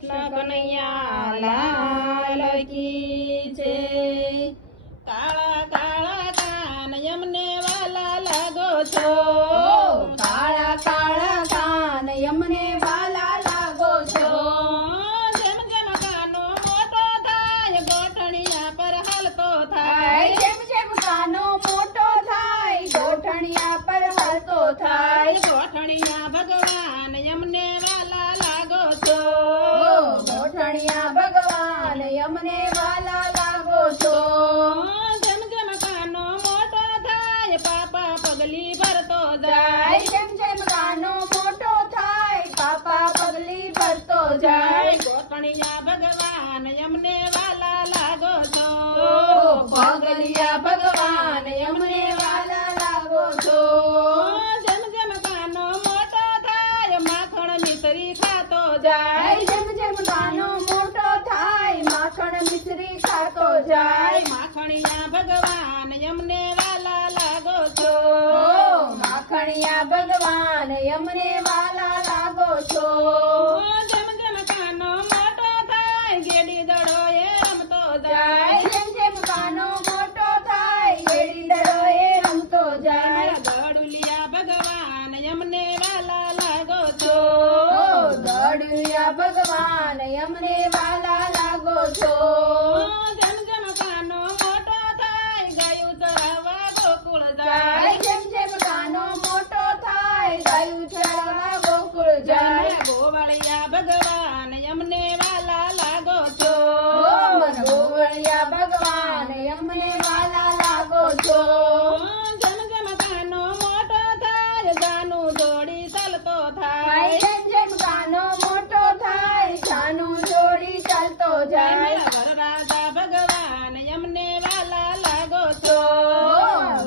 कृष्ण कन्हैया लाल की जय। काळा काळा कान यमने वाला लागो છો, કાળા કાળા કાન યમને વાલા લાગો છો। જેમ જેમ કાનો મોટો થાય ગોઠણિયા પર હાલતો થાય, જેમ જેમ કાનો મોટો થાય ગોઠણિયા પર હાલતો થાય। ગોઠણિયા ભગવાન યમને વાલા લાગો છો, ગોઠણિયા ભગવાન યમને વાલા લાગો છો। જેમ જેમ કાનો મોટો થાય પાપા પગલી ભરતો જાય, જેમ જેમ કાનો મોટો થાય પાપા પગલી ભરતો જાય। ગોઠણિયા ભગવાન યમને વાલા લાગો છો, પગલિયા ભગવાન યમને વાલા લાગો છો। જેમ જેમ કાનો મોટો થાય માખણ મિશ્રી ખાતો જાય, જેમ જેમ કાનો મોટો થાય માખણ મિશ્રી ખાતો જાય। માખણિયા ભગવાન યમને વાલા લાગો છો, માખણિયા ભગવાન યમને વાલા લાગો છો। જેમ જેમ કાનો મોટો થાય ગેડી દડો એ રમતો જાય, જેમ જેમ કાનો મોટો થાય ગેડી દડો એ રમતો જાય। ગડુલિયા ભગવાન યમને વાલા લાગો છો, ગડુલિયા ભગવાન યમને વાલા લાગો છો। જેમ જેમ કાનો મોટો થાય ગાયું ચરાવવા ગોકુળ જાય, જેમ જેમ કાનો મોટો થાય ગાયું ચરાવવા ગોકુળ જાય। ગોવાળિયા ભગવાન યમને વાલા લાગો છો, ગોવળિયા ભગવાન યમને વાલા લાગો છો। જેમ જેમ કાનો મોટો થાય જાનું જોડી ચાલતો થાય, જેમ જેમ કાનો મોટો થાય જાનું જોડી ચાલતો જાય। વરરાજા ભગવાન યમને વાલા લાગો છો,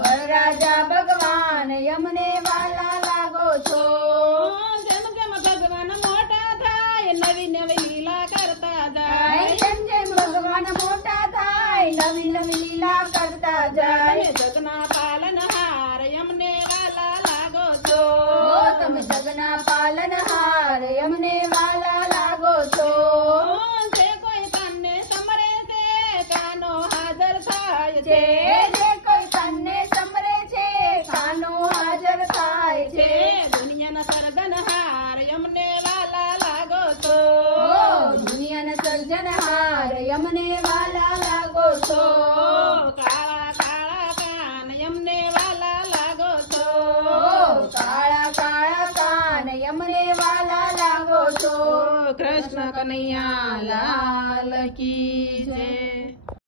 વરરાજા ભગવાન યમને વાલા લાગો છો। જેમ જેમ ભગવાન મોટા થાય નવી નવી લીલા કરતા જાય, જેમ જેમ ભગવાન મોટા થાય નવી નવી લીલા કરતા જાય। જગના પાલનહાર યમને વાલા લાગો છો, તમે જગના પાલનહાર યમને વાલા લાગો છો। જે કોઈ તને સમરે છે કાનો હાજર થાય છે, જે કોઈ તને સમરે છે કાનો હાજર થાય છે। દુનિયાના સર્જનહાર યમને વાલા લાગો છો, દુનિયાના સર્જનહાર યમને વાલા લાગો છો। કાળા કાળા કાન યમને વાલા લાગો છો, કાળા કાળા કાન યમને વાલા લાગો છો। કૃષ્ણ કનૈયા લાલ કી જય।